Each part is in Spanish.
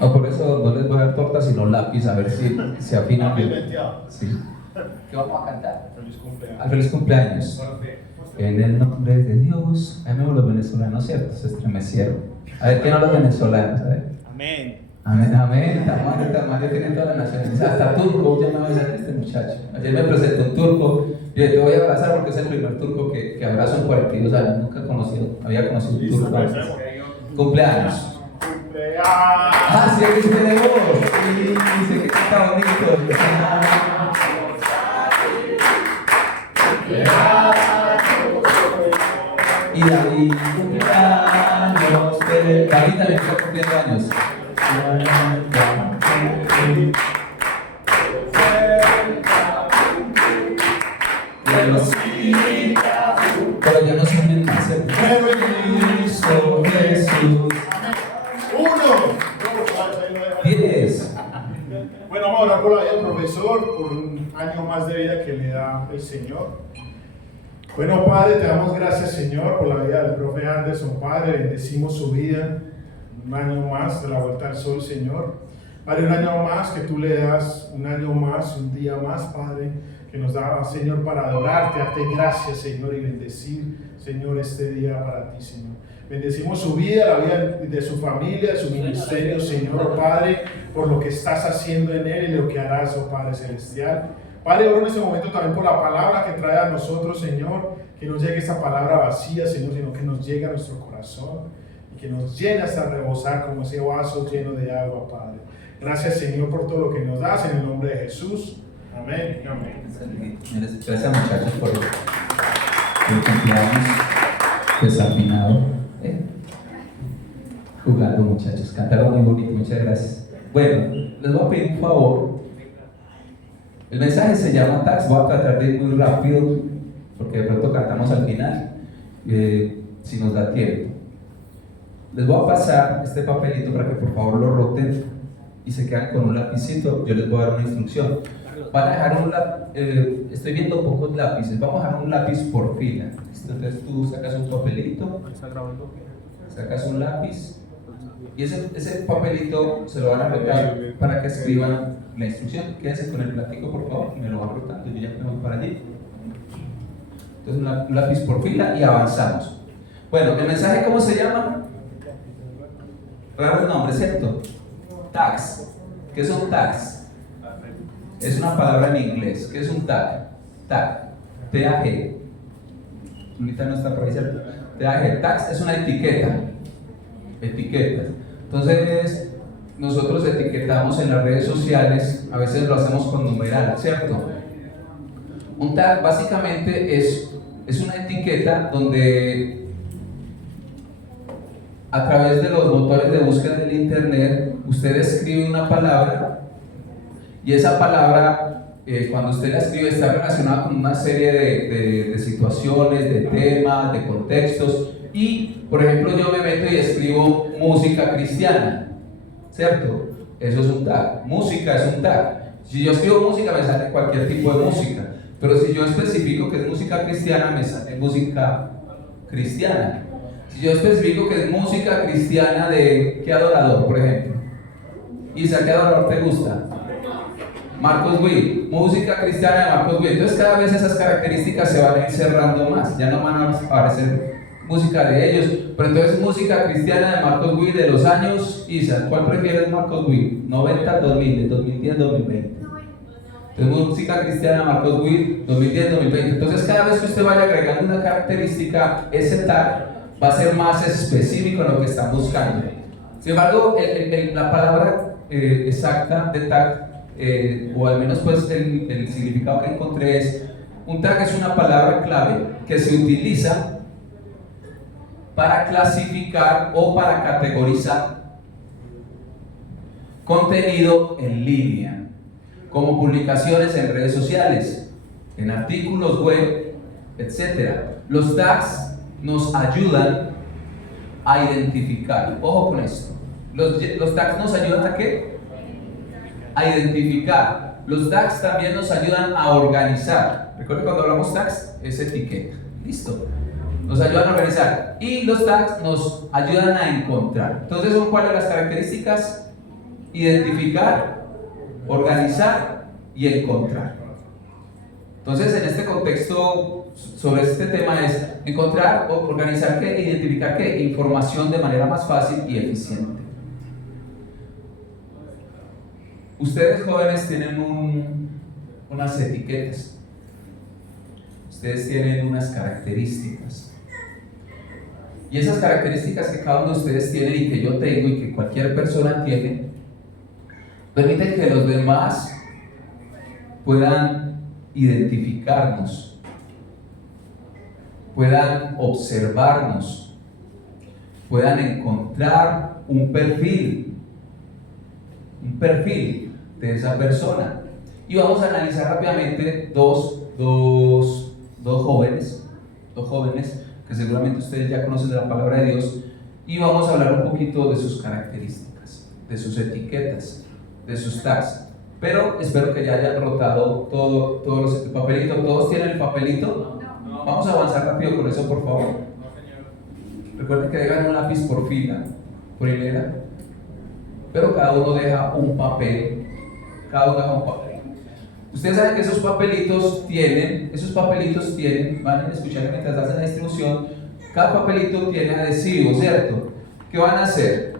No, por eso no les voy a dar torta sino lápiz, a ver si se afina bien. Sí. ¿Qué vamos a cantar? Feliz cumpleaños. Al feliz cumpleaños. En el nombre de Dios. Ahí me los venezolanos, ¿cierto? Se estremecieron. A ver, ¿quién son los venezolanos? A ver. Amén. Amén, amén. Tamario tiene todas las naciones. Hasta turco, ya me va a decir este muchacho. Ayer me presentó un turco. Y te voy a abrazar porque es el primer turco que abrazo en 42 años. Nunca había conocido un turco antes. Cumpleaños. Ah, sí, aquí tenemos. Sí, dice que está bonito. Y David cumpleaños. David también está cumpliendo años. Pero ya no son más. Cristo Jesús. 10. Bueno, vamos a orar por la vida del profesor, por un año más de vida que le da el Señor. Bueno, Padre, te damos gracias, Señor, por la vida del profe Anderson. Padre, bendecimos su vida. Un año más de la vuelta al sol, Señor. Padre, un año más que tú le das, un año más, un día más, Padre, que nos da, Señor, para adorarte, darte gracias, Señor, y bendecir, Señor, este día para ti, Señor. Bendecimos su vida, la vida de su familia, de su ministerio, Señor, Padre, por lo que estás haciendo en él y lo que harás, oh Padre Celestial. Padre, oro en este momento también por la palabra que trae a nosotros, Señor, que no llegue esta palabra vacía, Señor, sino que nos llegue a nuestro corazón y que nos llene hasta rebosar como ese vaso lleno de agua, Padre. Gracias, Señor, por todo lo que nos das, en el nombre de Jesús. Amén. Amén. Gracias, muchachos, por el cumpleaños desafinado. Jugando, muchachos, cantaron muy bonito, muchas gracias. Bueno, les voy a pedir un favor. El mensaje se llama Tax, voy a tratar de ir muy rápido porque de pronto cantamos al final, si nos da tiempo. Les voy a pasar este papelito para que por favor lo roten y se quedan con un lapicito. Yo les voy a dar una instrucción. Van a dejar un lápiz, estoy viendo pocos lápices, vamos a dejar un lápiz por fila. Entonces tú sacas un papelito, sacas un lápiz y ese papelito se lo van a rotar para que escriban la instrucción. Quédense con el platico, por favor, y me lo van rotando. Yo ya me voy para allí. Entonces un lápiz por fila y avanzamos. Bueno, ¿el mensaje cómo se llama? Raro el nombre, ¿cierto? Tags. ¿Qué son tags? Es una palabra en inglés. ¿Qué es un tag? Tag. T-A-G. Ahorita no está por ahí, ¿cierto? T-A-G. Tags es una etiqueta. Etiquetas. Entonces, nosotros etiquetamos en las redes sociales, a veces lo hacemos con numeral, ¿cierto? Un tag básicamente es una etiqueta donde a través de los motores de búsqueda del internet usted escribe una palabra y esa palabra cuando usted la escribe está relacionada con una serie de situaciones, de temas, de contextos y por ejemplo yo me meto y escribo música cristiana, ¿cierto? Eso es un tag. Música es un tag. Si yo escribo música me sale cualquier tipo de música, pero si yo especifico que es música cristiana me sale música cristiana. Si yo especifico que es música cristiana de ¿qué adorador, por ejemplo? Isa, ¿qué adorador te gusta? Marcos Witt, música cristiana de Marcos Witt. Entonces cada vez esas características se van a ir cerrando más, ya no van a aparecer música de ellos, pero entonces música cristiana de Marcos Witt de los años, Isa, ¿cuál prefieres Marcos Witt? 90, 2000, de 2010, 2020. Entonces música cristiana de Marcos Witt, 2010, 2020. Entonces cada vez que usted vaya agregando una característica, ese tag va a ser más específico en lo que están buscando. Sin embargo, la palabra exacta de tag, o al menos pues el significado que encontré es, un tag es una palabra clave que se utiliza para clasificar o para categorizar contenido en línea, como publicaciones en redes sociales, en artículos web, etc. Los tags nos ayudan a identificar, ojo con esto, los tags nos ayudan a ¿qué? A identificar. Los tags también nos ayudan a organizar. Recuerden cuando hablamos tags, es etiqueta, listo. nos ayudan a organizar. Y los tags nos ayudan a encontrar. Entonces, ¿son cuáles las características? Identificar, organizar y encontrar. Entonces, en este contexto, sobre este tema es encontrar, organizar, identificar información de manera más fácil y eficiente. Ustedes jóvenes tienen unas etiquetas, ustedes tienen unas características, y esas características que cada uno de ustedes tiene y que yo tengo y que cualquier persona tiene, permiten que los demás puedan identificarnos, puedan observarnos, puedan encontrar un perfil de esa persona. Y vamos a analizar rápidamente dos jóvenes que seguramente ustedes ya conocen de la palabra de Dios, y vamos a hablar un poquito de sus características, de sus etiquetas, de sus tags. Pero espero que ya hayan rotado todos el papelito. ¿Todos tienen el papelito? No. Vamos a avanzar rápido con eso, por favor. No, señor. Recuerden que dejan un lápiz por fila, por hilera, pero cada uno deja un papel. Ustedes saben que esos papelitos tienen, van a escuchar mientras hacen la distribución, cada papelito tiene adhesivo, ¿cierto? ¿Qué van a hacer?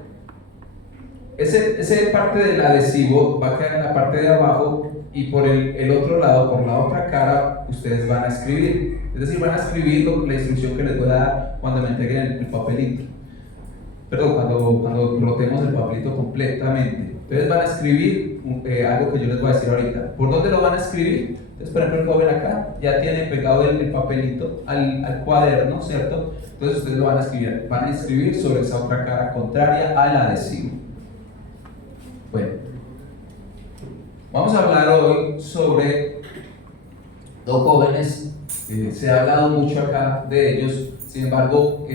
Ese parte del adhesivo va a quedar en la parte de abajo, y por el otro lado, por la otra cara, ustedes van a escribir. Es decir, van a escribir la instrucción que les voy a dar cuando me entreguen el papelito. Perdón, cuando rotemos el papelito completamente. Entonces van a escribir algo que yo les voy a decir ahorita. ¿Por dónde lo van a escribir? Entonces, por ejemplo, el joven acá ya tiene pegado el papelito al cuaderno, ¿cierto? Entonces ustedes lo van a escribir sobre esa otra cara contraria al adhesivo. Bueno, vamos a hablar hoy sobre dos jóvenes. Se ha hablado mucho acá de ellos, sin embargo,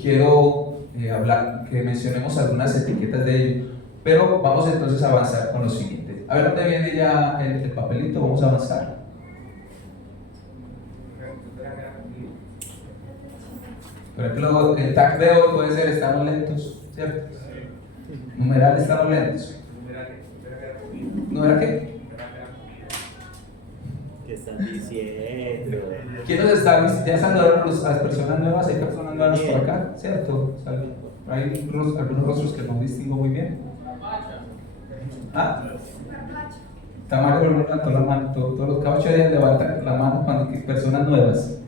quiero hablar, que mencionemos algunas etiquetas de ellos, pero vamos entonces a avanzar con lo siguiente. A ver, ¿dónde viene ya el papelito? Vamos a avanzar. Por ejemplo, el tag de hoy puede ser estamos lentos, ¿cierto? Numeral estamos lentos. ¿Numeral qué? ¿Qué están diciendo? ¿Quién nos está? Ya saludaron a las personas nuevas, hay personas nuevas por acá, ¿cierto? Hay algunos rostros que no distingo muy bien. Ah, Tamario levantó la mano, todos los cauchos levantan la mano cuando hay personas nuevas.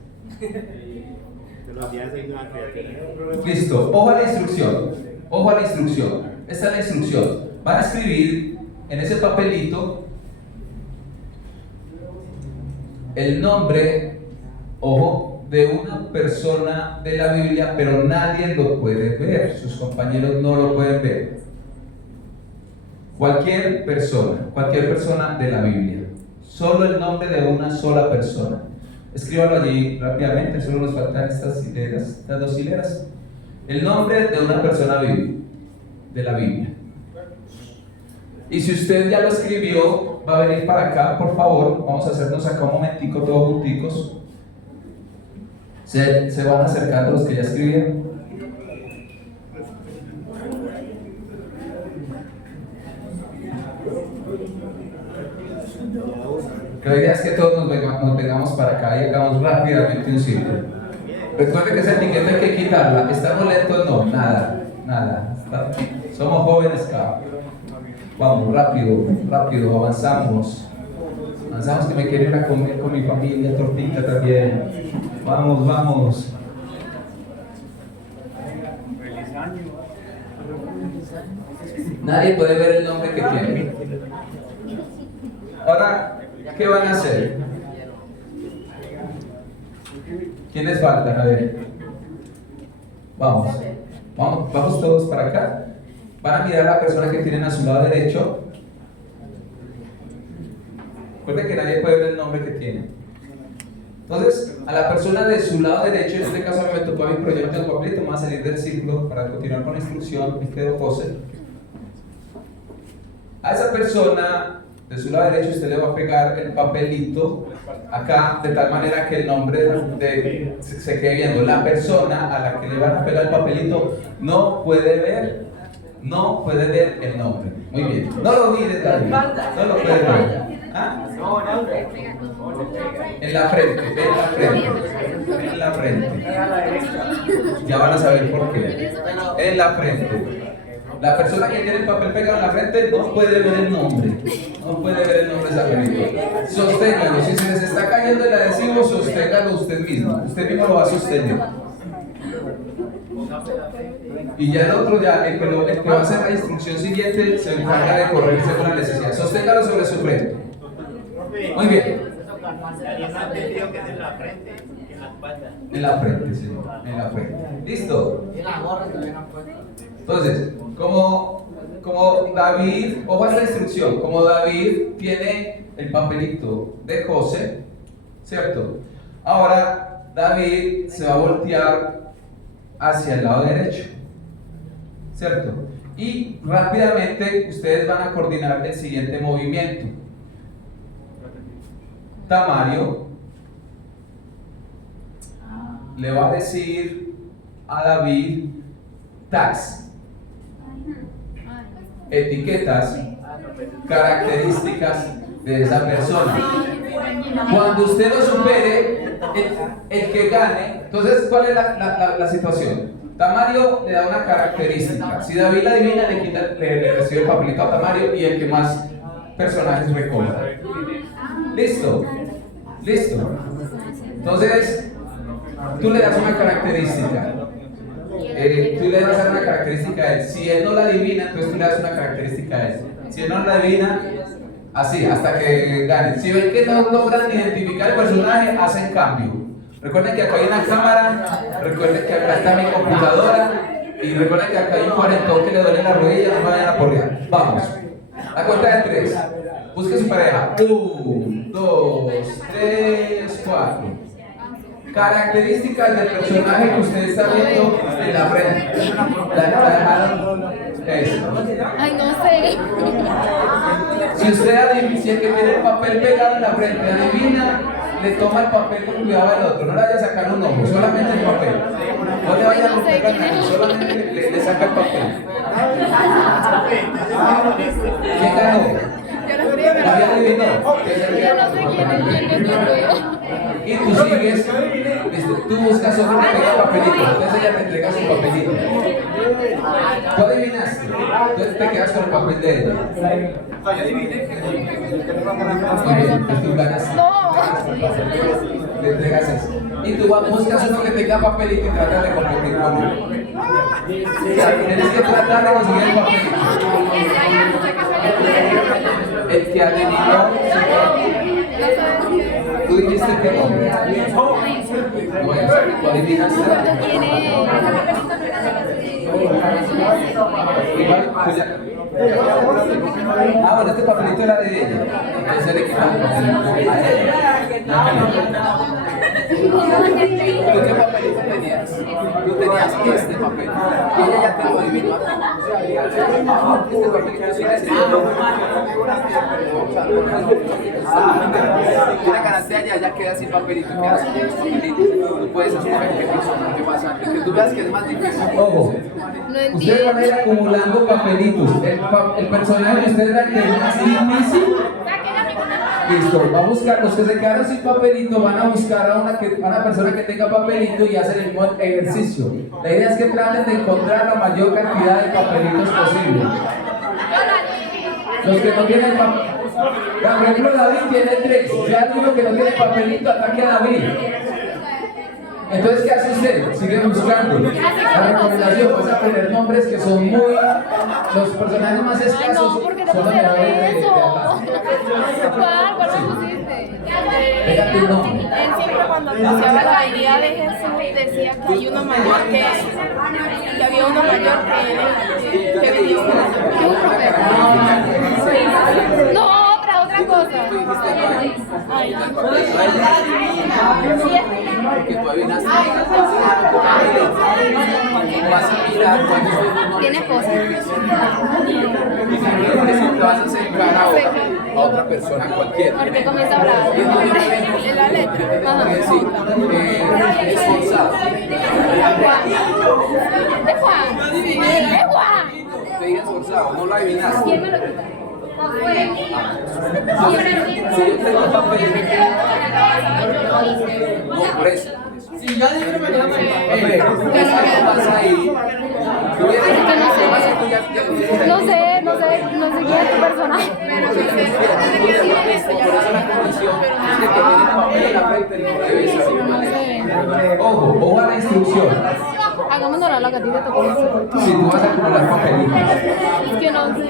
Los días hay una criatura. Listo, ojo a la instrucción. Esta es la instrucción. Van a escribir en ese papelito el nombre, ojo, de una persona de la Biblia, pero nadie lo puede ver, sus compañeros no lo pueden ver. Cualquier persona de la Biblia, solo el nombre de una sola persona. Escríbalo allí rápidamente, solo nos faltan estas dos hileras. El nombre de una persona de la Biblia. Y si usted ya lo escribió, va a venir para acá, por favor. Vamos a hacernos acá un momentico, todos junticos. Se van acercando los que ya escribieron. La idea es que todos nos vengamos para acá y hagamos rápidamente un círculo. Recuerde que esa etiqueta hay que quitarla. ¿Estamos lentos? No, nada. Somos jóvenes acá. Vamos, rápido, avanzamos, que me quiero ir a comer con mi familia, tortita también. Vamos. Nadie puede ver el nombre que tiene. Ahora, ¿qué van a hacer? ¿Quiénes faltan? A ver. Vamos todos para acá. Van a mirar a la persona que tienen a su lado derecho. Recuerden que nadie puede ver el nombre que tiene. Entonces, a la persona de su lado derecho, en este caso a mí me tocó a mí, pero yo no tengo papelito, me voy a salir del círculo para continuar con la instrucción, me quedo José. A esa persona de su lado derecho usted le va a pegar el papelito acá, de tal manera que el nombre se quede viendo. La persona a la que le van a pegar el papelito no puede ver el nombre. Muy bien. No lo mires, David. No lo puede ver. ¿Ah? En la frente, en la frente. Ya van a saber por qué. En la frente. La persona que tiene el papel pegado en la frente no puede ver el nombre. No puede ver el nombre de esa película. Sosténgalo. Si se les está cayendo el adhesivo, sosténgalo usted mismo. Usted mismo lo va a sostener. Y ya el otro, el que va a hacer la instrucción siguiente, se encarga de correr según la necesidad. Sosténgalo sobre su frente. Muy bien. En la frente, sí. En la frente. ¿Listo? Entonces, como David, ojo a esta instrucción, como David tiene el papelito de José, ¿cierto? Ahora David se va a voltear hacia el lado derecho, ¿cierto? Y rápidamente ustedes van a coordinar el siguiente movimiento. Tamario le va a decir a David tags, etiquetas, características de esa persona. Cuando usted lo supere, el que gane, entonces, ¿cuál es la situación? Tamario le da una característica. Si David la adivina, le recibe el papelito a Tamario y el que más personajes recoja. ¿Listo? ¿Listo? Entonces, tú le das una característica. Tú le vas a dar una característica a él. Si él no la adivina, entonces tú le das una característica a él. Si él no la adivina, así, hasta que gane. Si ven que no logran identificar el personaje, hacen cambio. Recuerden que acá hay una cámara, recuerden que acá está mi computadora y recuerden que acá hay un cuarentón que le duele la rodilla, no me vayan a porrear. Vamos. A cuenta de 3. Busque su pareja. 1, 2, 3, 4. Características del personaje que usted está viendo en la frente. ¿La dejaron? Eso. Ay, no sé. Si usted adivina, si el que tiene el papel pegado en la frente adivina, le toma el papel con cuidado al otro. No le vaya a sacar un ojo, solamente el papel. No le vaya a romper la mano, solamente le saca el papel. ¿Quién ganó? ¿Nadie adivinó? Yo no sé quién es. Y tú sigues, tú buscas otro que tenga papelito, entonces ella te entrega su papelito. Tú adivinaste, entonces te quedas con el papel de ella. Muy bien, entonces tú ganas. Le entregas eso. Y tú buscas uno que tenga papelito y tratas de competir con él. Tienes que tratar de conseguir el papelito. El que adivinó, tú dijiste que no. Bueno, tú adivinaste. Igual, pues ya. Ah, bueno, este papelito era de ella. Entonces le quitamos a ella. ¿Tú qué papelito tenías? Tú tenías este papel. Y ella ya te lo adivinó. Este papelito sigue siendo. Tú le ganaste allá, ya queda sin papelito, queda sin papelito. Tú puedes escoger qué personaje pasa. Que tú veas que es más difícil. Ojo, ustedes van a ir acumulando papelitos. El personaje que ustedes van a tener más difícil. Listo, va a buscar, los que se quedaron sin papelito van a buscar a una persona que tenga papelito y hacer el mismo ejercicio. La idea es que traten de encontrar la mayor cantidad de papelitos posible. Los que no tienen papelito, por ejemplo David tiene 3, ya el único que no tiene papelito ataque a David. Entonces, ¿qué hace usted? Sigue buscando. La recomendación es aprender nombres que son muy... Los personajes más escasos son los mejores de ¿Cuál me pusiste? Pégate un nombre. Él siempre cuando anunciaba la venida de Jesús decía que hay uno mayor que él, que había uno mayor que venía. No, otra cosa. Ay, Que tú adivinaste. Vas a mirar cuando Tiene cosas. siempre vas a acercar a otra. a otra persona cualquiera. Porque comienza a hablar. En la letra. Ajá. Es decir, esforzado. ¿De Juan? ¿De Juan? Te dije esforzado, no lo adivinaste. ¿Quién me lo quita? Si yo tengo un papel, no, por eso. Si yo dije me llamo Hombre, ¿qué pasa ahí? Tú ya- Es que no sé. ¿qué pasa? Tú ya- No sé quién es tu personaje. Por eso la condición es de que tiene papel, afecta y no debe ser así. Ojo, ojo a la instrucción. Hagámoslo lo que a ti te tocó hacer. Si tú vas a acumular papelitos, Es que no sé.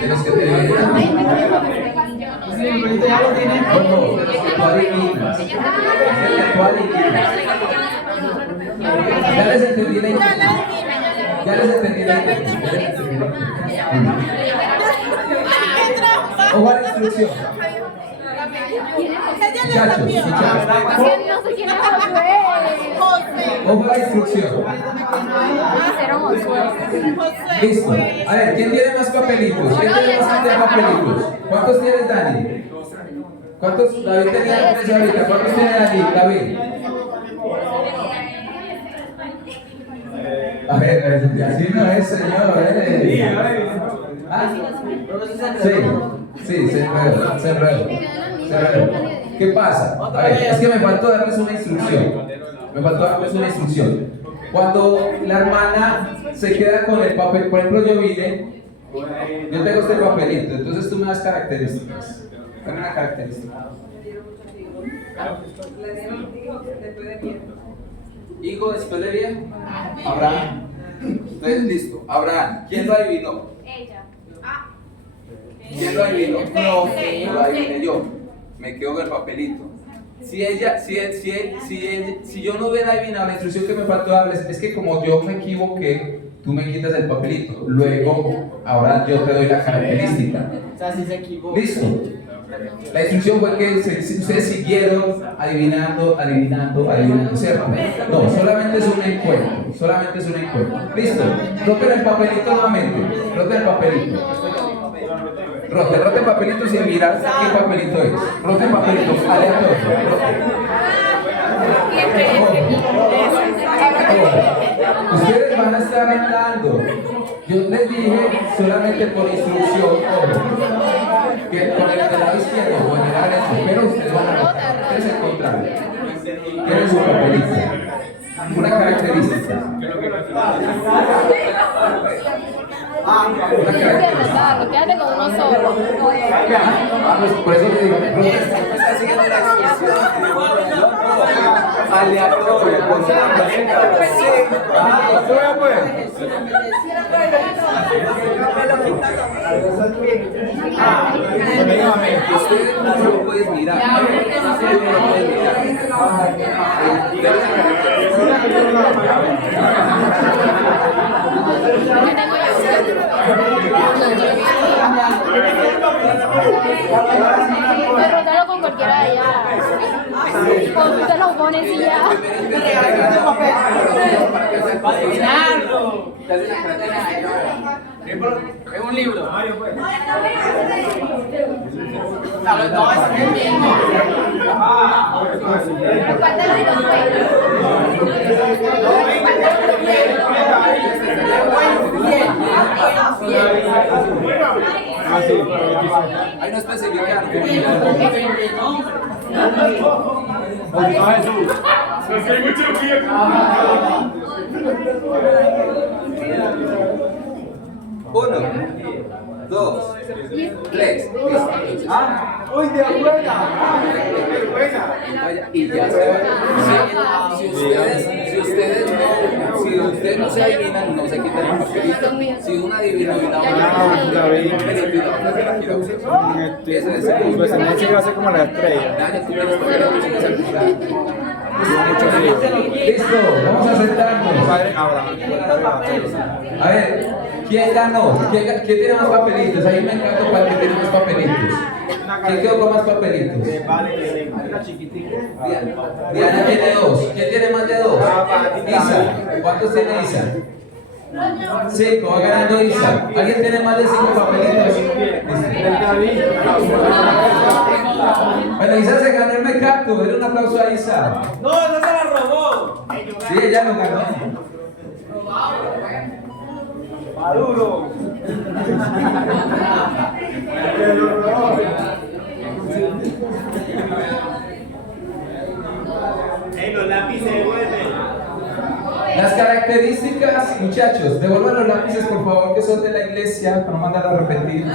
de los que te deben. No, de los que tú adivinas. De los que tú adivinas. Ya les entendí la intención. Ya les entendí la intención. Ojo a la instrucción. Muchachos, muchachos. Es que no sé quién es Josué. Ojo a la instrucción. Era Josué. Listo. A ver, ¿quién tiene más papelitos? ¿Quién tiene bastantes papelitos? ¿Cuántos tienes, Dani? ¿Cuántos? David tenía 3 ahorita. ¿Cuántos tiene Dani? David. A ver, así no es, señor. ¿Ah? Sí, se enredó. ¿Qué pasa? A ver, es que me faltó darles una instrucción. Cuando la hermana se queda con el papel, por ejemplo, yo vine, yo tengo este papelito, entonces tú me das características. Dame una característica. Hijo después de viejo. Abraham. Entonces, listo. Abraham. ¿Quién lo adivinó? Ella. ¿Quién lo adivinó? No, lo adiviné yo. Me quedo con el papelito. Si yo no hubiera adivinado la instrucción que me faltó darles, es que como yo me equivoqué, tú me quitas el papelito. Luego, ahora yo te doy la característica. O sea, si se equivoca. ¿Listo? La instrucción fue que ustedes siguieron adivinando, ¿cierto? No, solamente es un encuentro. ¿Listo? Roten el papelito nuevamente. Roten el papelito. Roten el papelito sin mirar qué papelito es. Roten el papelito, aleatorio. Ustedes van a estar hablando. Yo les dije solamente por instrucción, que con el de lado izquierdo o en el lado derecho, pero ustedes van a rotar. Es el contrario. ¿Quieren su papelito? Una característica. Quédate con uno solo. Pues por eso le digo, está siguiendo la instrucción. Aleatorio, con una ustedes no lo pueden mirar. Derrotarlo con cualquiera de ellas. Te lo pones y ya. Es un libro. Ahí no especificaron. Uno, dos, tres. Uy, de buena. Y ya se va. Si ustedes no se adivinan, no se quitan el papelito. Si uno adivina y la otra ese es el Pues en ese va a ser como la estrella. daño que los papelitos sin esa Listo, vamos a sentarnos. Padre Abraham. A ver, ¿quién ganó? ¿Quién tiene más papelitos? Ahí me encanta para el que tiene más papelitos. ¿Quién quedó con más papelitos? Diana tiene 2. ¿Quién tiene más de 2? Isa. ¿Cuántos tiene Isa? 5, va ganando Isa. ¿Alguien tiene más de 5 papelitos? Bueno, Isa se ganó el mecato. Denle un aplauso a Isa. No, no se la robó. Sí, ella lo ganó. Maduro. Los lápices devuelven. Las características, muchachos, devuelvan los lápices por favor, que son de la iglesia, para no mandar a repetir.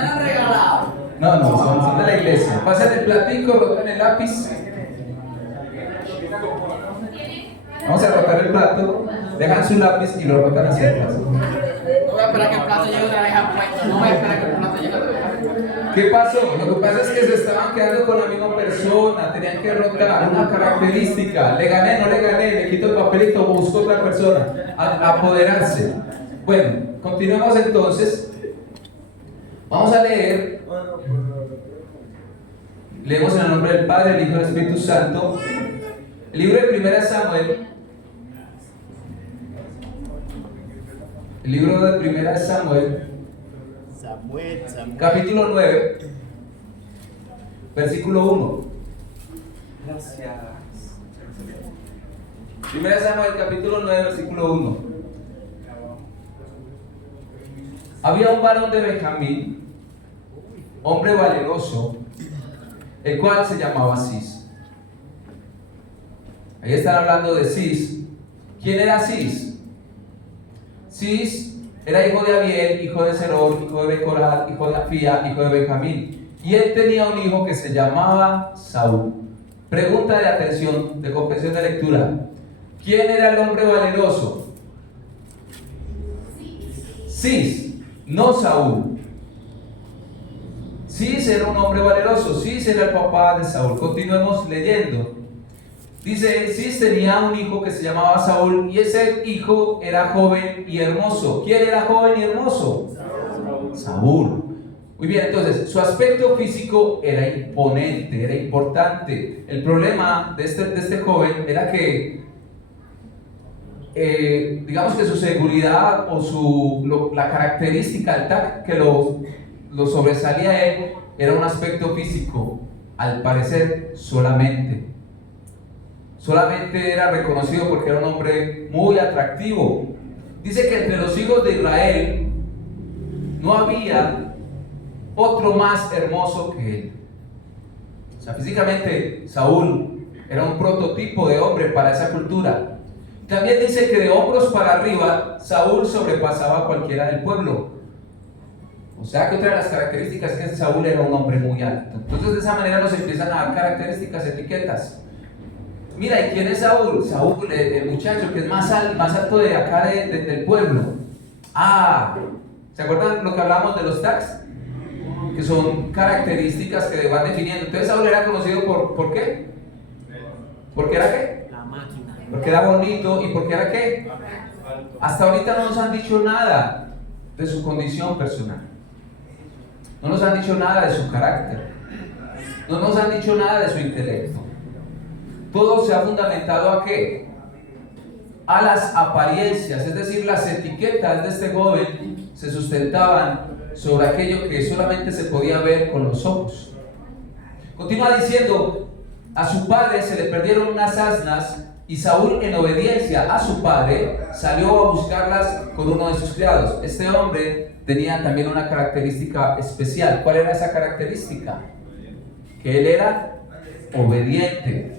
No, son de la iglesia. Pasen el platico, rotan el lápiz. Vamos a rotar el plato, dejan su lápiz y lo rotan hacia atrás. No voy a esperar que el plato llegue otra vez a puesto. No voy a esperar que el plato llegue otra vez. ¿Qué pasó? Lo que pasa es que se estaban quedando con la misma persona, tenían que rotar una característica. Le gané, no le gané, le quito el papelito, busco otra persona, apoderarse. Bueno, continuemos entonces. Vamos a leer. Leemos en el nombre del Padre, el Hijo y el Espíritu Santo. El libro de 1 Samuel. El libro de 1 Samuel. Capítulo 9, versículo 1. Gracias. 1 Samuel, capítulo 9, versículo 1. Había un varón de Benjamín, hombre valeroso, el cual se llamaba Cis. Ahí están hablando de Cis. ¿Quién era Cis? Cis era hijo de Abiel, hijo de Seror, hijo de Becoral, hijo de Afía, hijo de Benjamín. Y él tenía un hijo que se llamaba Saúl. Pregunta de atención, de comprensión de lectura. ¿Quién era el hombre valeroso? Cis, no Saúl. Cis era un hombre valeroso, Cis era el papá de Saúl. Continuemos leyendo. Dice, Cis tenía un hijo que se llamaba Saúl y ese hijo era joven y hermoso. ¿Quién era joven y hermoso? Saúl. Muy bien, entonces, su aspecto físico era imponente, era importante. El problema de este joven era que, digamos que su seguridad o la característica, el tag que lo sobresalía a él, era un aspecto físico, al parecer solamente. Solamente era reconocido porque era un hombre muy atractivo. Dice que entre los hijos de Israel no había otro más hermoso que él. O sea, físicamente Saúl era un prototipo de hombre para esa cultura. También dice que de hombros para arriba Saúl sobrepasaba a cualquiera del pueblo. O sea que otra de las características es que Saúl era un hombre muy alto. Entonces de esa manera nos empiezan a dar características, etiquetas. Mira, ¿y quién es Saúl? Saúl, el muchacho que es más alto de acá del pueblo. Ah, ¿se acuerdan lo que hablamos de los tags? Que son características que van definiendo. Entonces Saúl era conocido ¿por qué? ¿Por qué era qué? La máquina. Porque era bonito. ¿Y por qué era qué? Hasta ahorita no nos han dicho nada de su condición personal. No nos han dicho nada de su carácter. No nos han dicho nada de su intelecto. Todo se ha fundamentado ¿a qué? A las apariencias, es decir, las etiquetas de este joven se sustentaban sobre aquello que solamente se podía ver con los ojos. Continúa diciendo, a su padre se le perdieron unas asnas y Saúl, en obediencia a su padre, salió a buscarlas con uno de sus criados. Este hombre tenía también una característica especial. ¿Cuál era esa característica? Que él era obediente.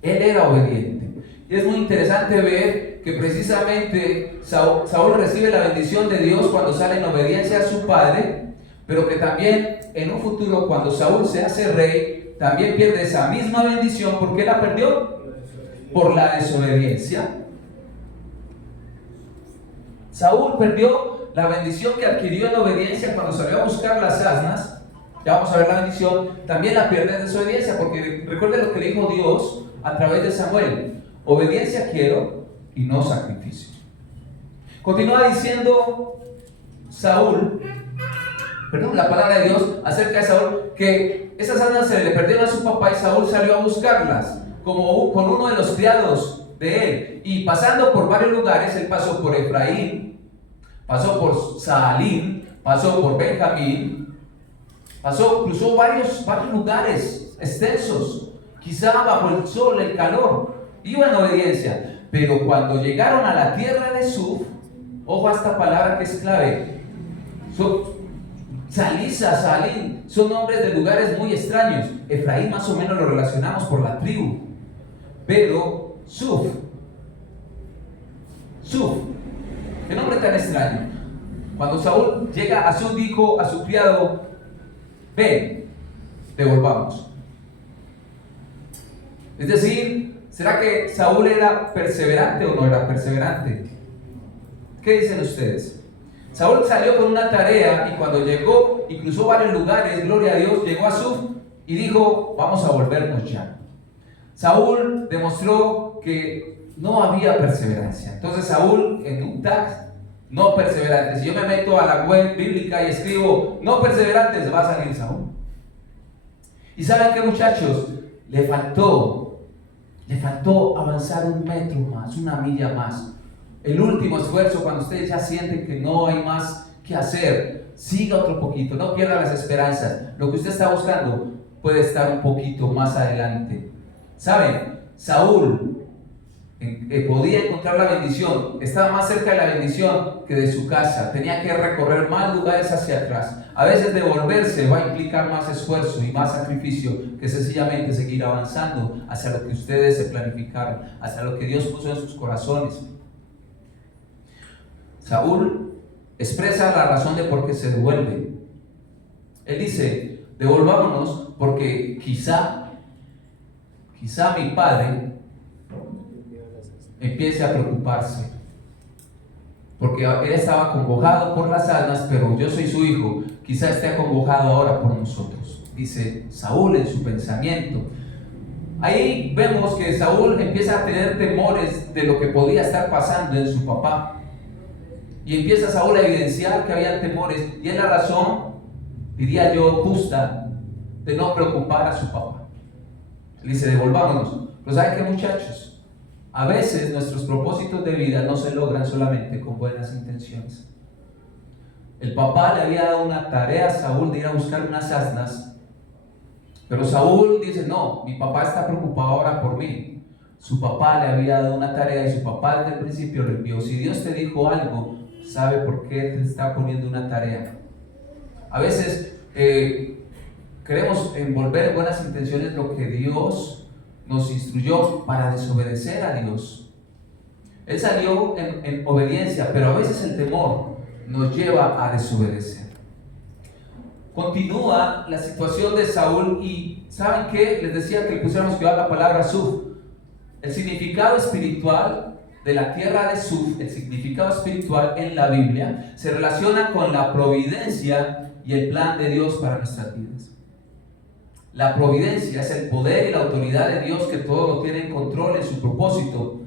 Él era obediente. Y es muy interesante ver que precisamente Saúl recibe la bendición de Dios cuando sale en obediencia a su padre, pero que también en un futuro, cuando Saúl se hace rey, también pierde esa misma bendición. ¿Por qué la perdió? Por la desobediencia. Saúl perdió la bendición que adquirió en obediencia cuando salió a buscar las asnas. Ya vamos a ver la bendición. También la pierde en desobediencia, porque recuerden lo que le dijo Dios a través de Samuel: obediencia quiero y no sacrificio. Continúa diciendo la palabra de Dios acerca de Saúl, que esas asnas se le perdieron a su papá y Saúl salió a buscarlas con uno de los criados de él. Y pasando por varios lugares, él pasó por Efraín, pasó por Saalim, pasó por Benjamín, cruzó varios lugares extensos, quizá bajo el sol, el calor, iba en obediencia. Pero cuando llegaron a la tierra de Suf, ojo a esta palabra que es clave, Salisa, Salim, son nombres de lugares muy extraños. Efraín más o menos lo relacionamos por la tribu, pero Suf, qué nombre tan extraño. Cuando Saúl llega a Suf, dijo a su criado: ven, devolvamos. Es decir, ¿será que Saúl era perseverante o no era perseverante? ¿Qué dicen ustedes? Saúl salió con una tarea y cuando llegó y cruzó varios lugares, gloria a Dios, llegó a Suf y dijo: vamos a volvernos ya. Saúl demostró que no había perseverancia. Entonces Saúl en un tag, no perseverantes. Si yo me meto a la web bíblica y escribo no perseverantes, va a salir Saúl. Y ¿saben qué, muchachos? Le faltó avanzar 1 metro más, 1 milla más. El último esfuerzo, cuando ustedes ya sienten que no hay más que hacer, siga otro poquito, no pierda las esperanzas. Lo que usted está buscando puede estar un poquito más adelante. ¿Saben? Saúl podía encontrar la bendición, estaba más cerca de la bendición que de su casa, tenía que recorrer más lugares hacia atrás. A veces devolverse va a implicar más esfuerzo y más sacrificio que sencillamente seguir avanzando hacia lo que ustedes se planificaron, hacia lo que Dios puso en sus corazones. Saúl expresa la razón de por qué se devuelve. Él dice: devolvámonos porque quizá mi padre empiece a preocuparse, porque él estaba acongojado por las asnas, pero yo soy su hijo, quizá esté acongojado ahora por nosotros, dice Saúl en su pensamiento. Ahí vemos que Saúl empieza a tener temores de lo que podía estar pasando en su papá. Y empieza Saúl a evidenciar que había temores, y es la razón, diría yo, justa, de no preocupar a su papá. Él dice: devolvámonos. Pero ¿saben qué, muchachos? A veces nuestros propósitos de vida no se logran solamente con buenas intenciones. El papá le había dado una tarea a Saúl de ir a buscar unas asnas, pero Saúl dice: no, mi papá está preocupado ahora por mí. Su papá le había dado una tarea y su papá desde el principio le envió. Si Dios te dijo algo, sabe por qué te está poniendo una tarea. A veces queremos envolver en buenas intenciones lo que Dios nos instruyó para desobedecer a Dios. Él salió en obediencia, pero a veces el temor nos lleva a desobedecer. Continúa la situación de Saúl y ¿saben qué? Les decía que le pusiéramos cuidado a la palabra Suf. El significado espiritual de la tierra de Suf, el significado espiritual en la Biblia, se relaciona con la providencia y el plan de Dios para nuestras vidas. La providencia es el poder y la autoridad de Dios que todo lo tiene en control en su propósito.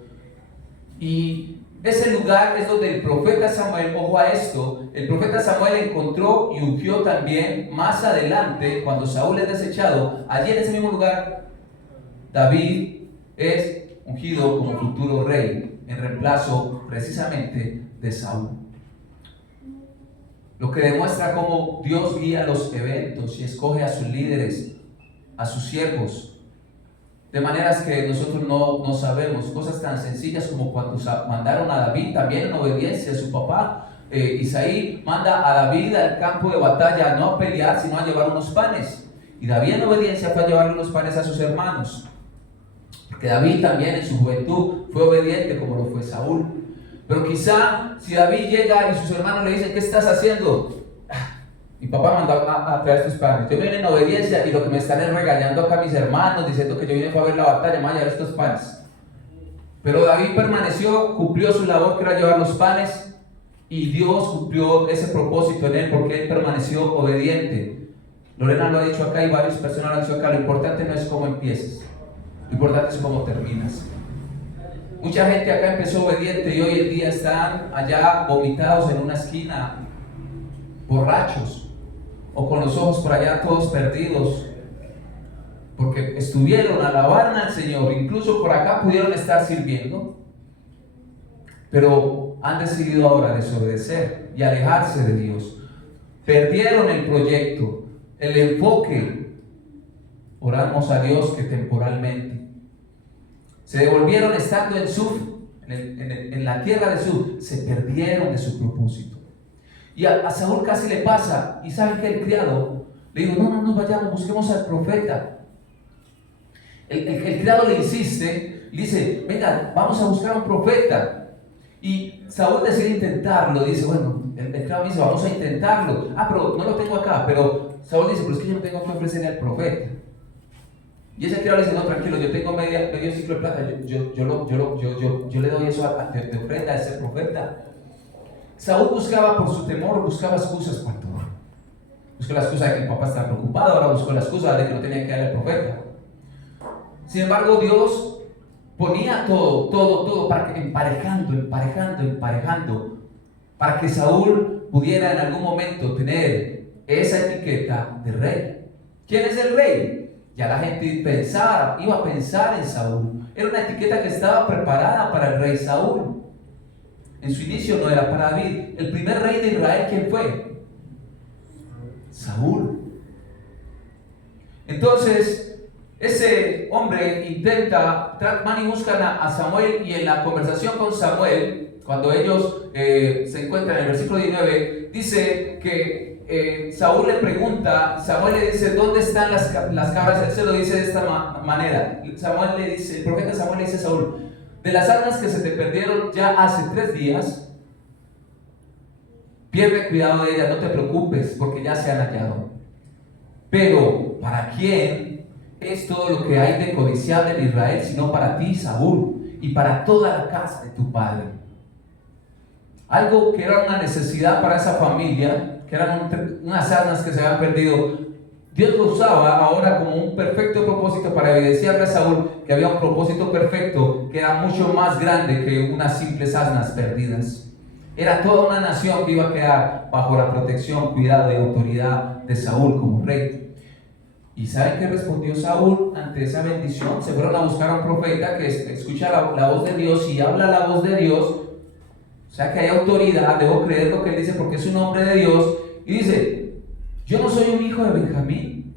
Y ese lugar es donde el profeta Samuel, ojo a esto, el profeta Samuel encontró y ungió también más adelante, cuando Saúl es desechado, allí en ese mismo lugar, David es ungido como futuro rey, en reemplazo precisamente de Saúl. Lo que demuestra cómo Dios guía los eventos y escoge a sus líderes, a sus siervos, de maneras que nosotros no sabemos. Cosas tan sencillas como cuando mandaron a David también en obediencia a su papá. Isaí manda a David al campo de batalla, no a pelear, sino a llevar unos panes. Y David en obediencia fue a llevar unos panes a sus hermanos. Porque David también en su juventud fue obediente como lo fue Saúl. Pero quizá si David llega y sus hermanos le dicen: ¿qué estás haciendo? Mi papá mandó a traer estos panes. Yo vine en obediencia y lo que me están es regañando acá mis hermanos, diciendo que yo vine a ver la batalla, me voy a llevar estos panes. Pero David permaneció, cumplió su labor que era llevar los panes, y Dios cumplió ese propósito en él porque él permaneció obediente. Lorena lo ha dicho acá y varias personas lo han dicho acá: lo importante no es cómo empiezas, lo importante es cómo terminas. Mucha gente acá empezó obediente y hoy en día están allá vomitados en una esquina, borrachos, o con los ojos por allá todos perdidos, porque estuvieron, alabaron al Señor, incluso por acá pudieron estar sirviendo, pero han decidido ahora desobedecer y alejarse de Dios. Perdieron el proyecto, el enfoque. Oramos a Dios que temporalmente se devolvieron estando en Suf, en la tierra de Suf, se perdieron de su propósito. Y a Saúl casi le pasa, y saben que el criado le dijo: no nos vayamos, busquemos al profeta. El criado le insiste, le dice: venga, vamos a buscar a un profeta. Y Saúl decide intentarlo, dice: bueno, el criado dice: vamos a intentarlo. Pero no lo tengo acá. Pero Saúl dice: pero es que yo no tengo que ofrecerle al profeta. Y ese criado le dice: no, tranquilo, yo tengo medio ciclo de plata, yo le doy eso de ofrenda a ese profeta. Saúl buscaba, por su temor, buscaba excusas para todo. Buscó la excusa de que el papá estaba preocupado, ahora buscó la excusa de que no tenía que darle al profeta. Sin embargo, Dios ponía todo para que emparejando, para que Saúl pudiera en algún momento tener esa etiqueta de rey. ¿Quién es el rey? Ya la gente iba a pensar en Saúl. Era una etiqueta que estaba preparada para el rey Saúl. En su inicio no era para David. El primer rey de Israel, ¿quién fue? Saúl. Entonces, ese hombre van y buscan a Samuel, y en la conversación con Samuel, cuando ellos se encuentran en el versículo 19, dice que Saúl le pregunta, Samuel le dice: ¿dónde están las cabras? Él se lo dice de esta manera. El profeta Samuel le dice a Saúl: de las asnas que se te perdieron ya hace 3 días, pierde cuidado de ellas, no te preocupes, porque ya se han hallado. Pero, ¿para quién es todo lo que hay de codiciable en Israel, sino para ti, Saúl, y para toda la casa de tu padre? Algo que era una necesidad para esa familia, que eran unas asnas que se habían perdido, Dios lo usaba ahora como un perfecto propósito para evidenciarle a Saúl que había un propósito perfecto que era mucho más grande que unas simples asnas perdidas. Era toda una nación que iba a quedar bajo la protección, cuidado y autoridad de Saúl como rey. ¿Y saben qué respondió Saúl ante esa bendición? Se fueron a buscar a un profeta que escucha la voz de Dios y habla la voz de Dios. O sea que hay autoridad, debo creer lo que él dice porque es un hombre de Dios. Y dice: yo no soy un hijo de Benjamín.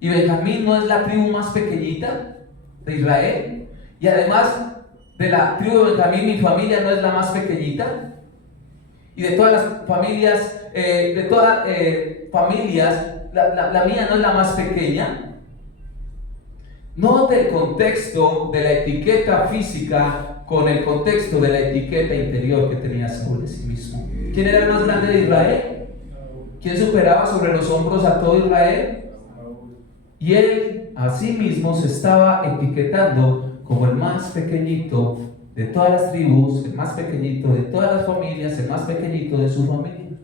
Y Benjamín no es la tribu más pequeñita de Israel. Y además de la tribu de Benjamín, mi familia no es la más pequeñita. Y de todas las familias, la mía no es la más pequeña. Note el contexto de la etiqueta física con el contexto de la etiqueta interior que tenía Saúl de sí mismo. ¿Quién era el más grande de Israel? ¿Quién superaba sobre los hombros a todo Israel? Y él a sí mismo se estaba etiquetando como el más pequeñito de todas las tribus, el más pequeñito de todas las familias, el más pequeñito de su familia.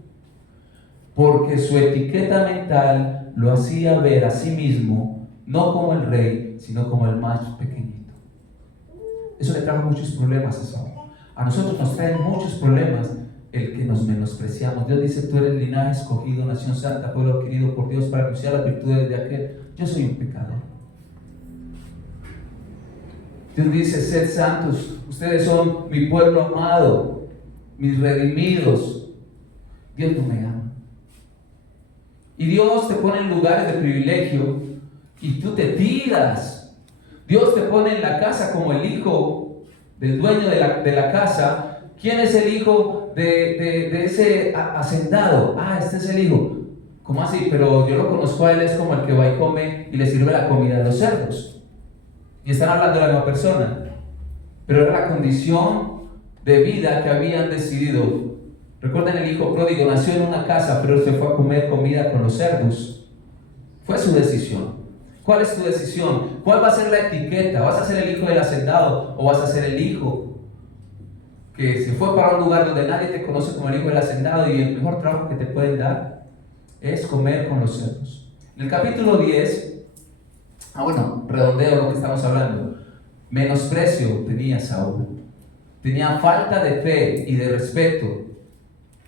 Porque su etiqueta mental lo hacía ver a sí mismo no como el rey, sino como el más pequeñito. Eso le trajo muchos problemas a Saúl. A nosotros nos traen muchos problemas el que nos menospreciamos. Dios dice: tú eres linaje escogido, nación santa, pueblo adquirido por Dios para anunciar las virtudes de aquel. Yo soy un pecador. Dios dice: sed santos, ustedes son mi pueblo amado, mis redimidos. Dios no me ama. Y Dios te pone en lugares de privilegio y tú te tiras. Dios te pone en la casa como el hijo del dueño de la casa. ¿Quién es el hijo de ese hacendado? Este es el hijo. ¿Cómo así? Pero yo lo conozco a él, es como el que va y come y le sirve la comida a los cerdos. Y están hablando de la misma persona. Pero era la condición de vida que habían decidido. Recuerden, el hijo pródigo nació en una casa, pero se fue a comer comida con los cerdos. Fue su decisión. ¿Cuál es tu decisión? ¿Cuál va a ser la etiqueta? ¿Vas a ser el hijo del hacendado o vas a ser el hijo que se fue para un lugar donde nadie te conoce como el hijo del hacendado y el mejor trabajo que te pueden dar es comer con los cerdos? En el capítulo 10, redondeo lo que estamos hablando. Menosprecio tenía Saúl. Tenía falta de fe y de respeto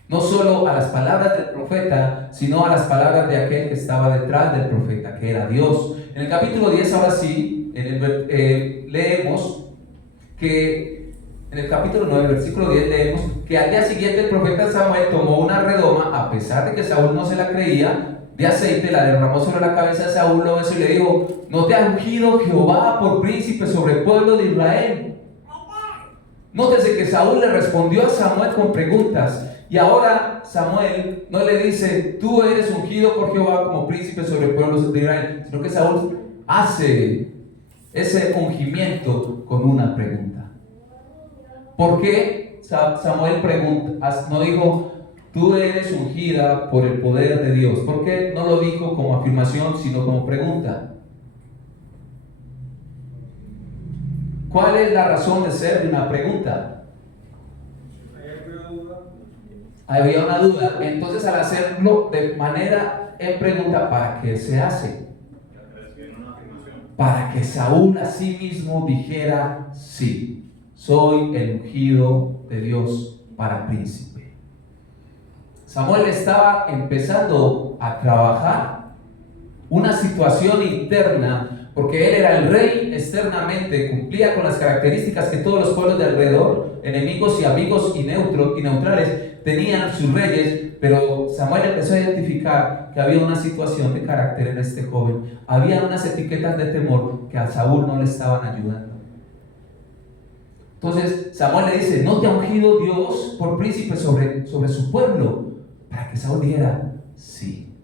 No solo a las palabras del profeta, sino a las palabras de aquel que estaba detrás del profeta, que era Dios. En el capítulo 10, ahora sí, leemos que, en el capítulo 9, versículo 10, leemos que al día siguiente el profeta Samuel tomó una redoma, a pesar de que Saúl no se la creía, de aceite, la derramó sobre la cabeza de Saúl, lo besó y le dijo: ¿no te ha ungido Jehová por príncipe sobre el pueblo de Israel? Nótese que Saúl le respondió a Samuel con preguntas. Y ahora Samuel no le dice: tú eres ungido por Jehová como príncipe sobre el pueblo de Israel, sino que Saúl hace ese ungimiento con una pregunta. ¿Por qué Samuel pregunta? No dijo: tú eres ungida por el poder de Dios. ¿Por qué no lo dijo como afirmación, sino como pregunta? ¿Cuál es la razón de ser de una pregunta? Había una duda. Entonces, al hacerlo de manera en pregunta, ¿para qué se hace? Para que Saúl a sí mismo dijera: sí, soy el ungido de Dios para príncipe. Samuel estaba empezando a trabajar una situación interna, porque él era el rey externamente, cumplía con las características que todos los pueblos de alrededor, enemigos y amigos y neutrales, tenían sus reyes, pero Samuel empezó a identificar que había una situación de carácter en este joven. Había unas etiquetas de temor que a Saúl no le estaban ayudando. Entonces Samuel le dice: ¿no te ha ungido Dios por príncipe sobre su pueblo? Para que Saúl dijera: sí,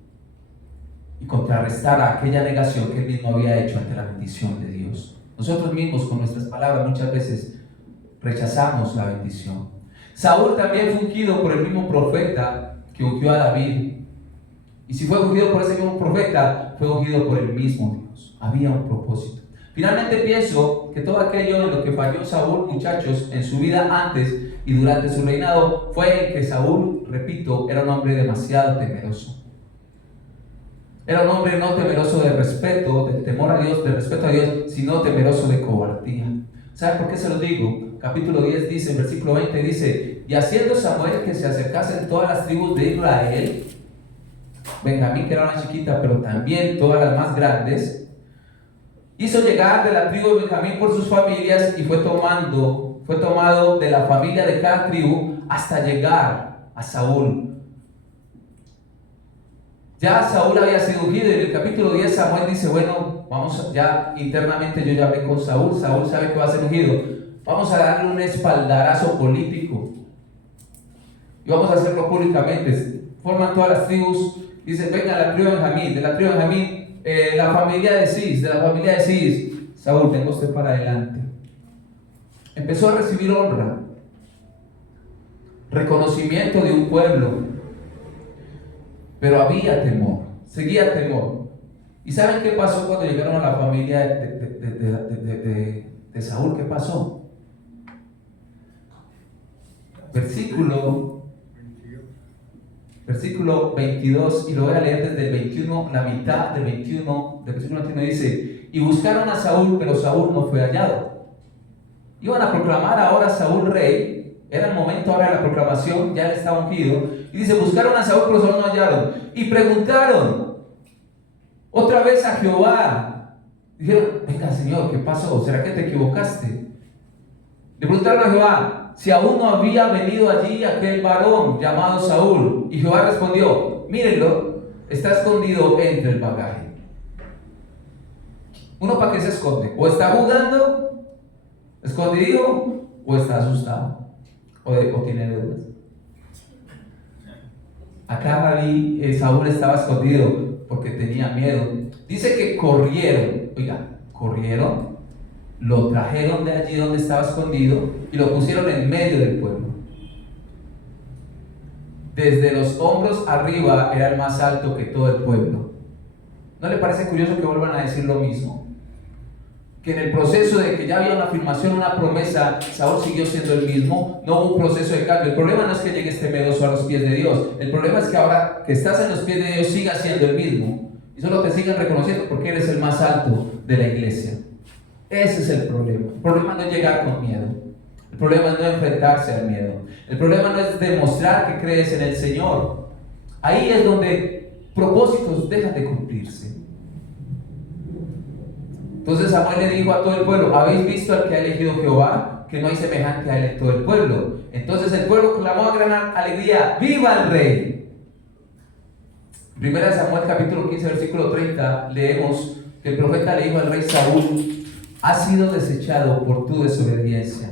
y contrarrestara aquella negación que él mismo había hecho ante la bendición de Dios. Nosotros mismos con nuestras palabras muchas veces rechazamos la bendición. Saúl también fue ungido por el mismo profeta que ungió a David. Y si fue ungido por ese mismo profeta, fue ungido por el mismo Dios. Había un propósito. Finalmente pienso que todo aquello en lo que falló Saúl, muchachos, en su vida antes y durante su reinado, fue que Saúl, repito, era un hombre demasiado temeroso. Era un hombre no temeroso de respeto, del temor a Dios, del respeto a Dios, sino temeroso de cobardía. ¿Saben por qué se los digo? Capítulo 10 dice, en versículo 20 dice: y haciendo Samuel que se acercasen todas las tribus de Israel, Benjamín, que era una chiquita, pero también todas las más grandes, hizo llegar de la tribu de Benjamín por sus familias, y fue tomado de la familia de cada tribu hasta llegar a Saúl. Ya Saúl había sido ungido, y en el capítulo 10 Samuel dice: bueno, vamos, ya internamente yo ya hablé con Saúl sabe que va a ser ungido, vamos a darle un espaldarazo político y vamos a hacerlo públicamente. Forman todas las tribus, dicen: venga, la tribu de Benjamín, la familia de Cis, Saúl, tenga usted para adelante. Empezó a recibir honra, reconocimiento de un pueblo, pero había temor, seguía temor. ¿Y saben qué pasó cuando llegaron a la familia de Saúl? ¿Qué pasó? Versículo 22, y lo voy a leer desde el 21, la mitad del 21, del versículo 21 dice: y buscaron a Saúl, pero Saúl no fue hallado. Iban a proclamar ahora a Saúl rey, era el momento ahora de la proclamación, ya él estaba ungido, y dice: buscaron a Saúl, pero Saúl no hallaron, y preguntaron otra vez a Jehová. Dijeron: venga, Señor, ¿qué pasó? ¿Será que te equivocaste? Le preguntaron a Jehová si aún no había venido allí aquel varón llamado Saúl, y Jehová respondió: mírenlo, está escondido entre el bagaje. ¿Uno para qué se esconde? O está jugando escondido, o está asustado, o tiene deudas. Acá Saúl estaba escondido porque tenía miedo. Dice que corrieron, lo trajeron de allí donde estaba escondido y lo pusieron en medio del pueblo. Desde los hombros arriba era el más alto que todo el pueblo. ¿No le parece curioso que vuelvan a decir lo mismo? Que en el proceso de que ya había una afirmación, una promesa, Saúl siguió siendo el mismo, no hubo un proceso de cambio. El problema no es que llegues temeroso a los pies de Dios, el problema es que ahora que estás en los pies de Dios sigas siendo el mismo y solo te sigan reconociendo porque eres el más alto de la iglesia. Ese es el problema. El problema no es llegar con miedo. El problema no es enfrentarse al miedo. El problema no es demostrar que crees en el Señor. Ahí es donde propósitos dejan de cumplirse. Entonces Samuel le dijo a todo el pueblo: ¿habéis visto al que ha elegido Jehová? Que no hay semejante a él en todo el pueblo. Entonces el pueblo clamó a gran alegría: ¡viva el rey! Primera de Samuel capítulo 15 versículo 30 leemos que el profeta le dijo al rey Saúl: has sido desechado por tu desobediencia.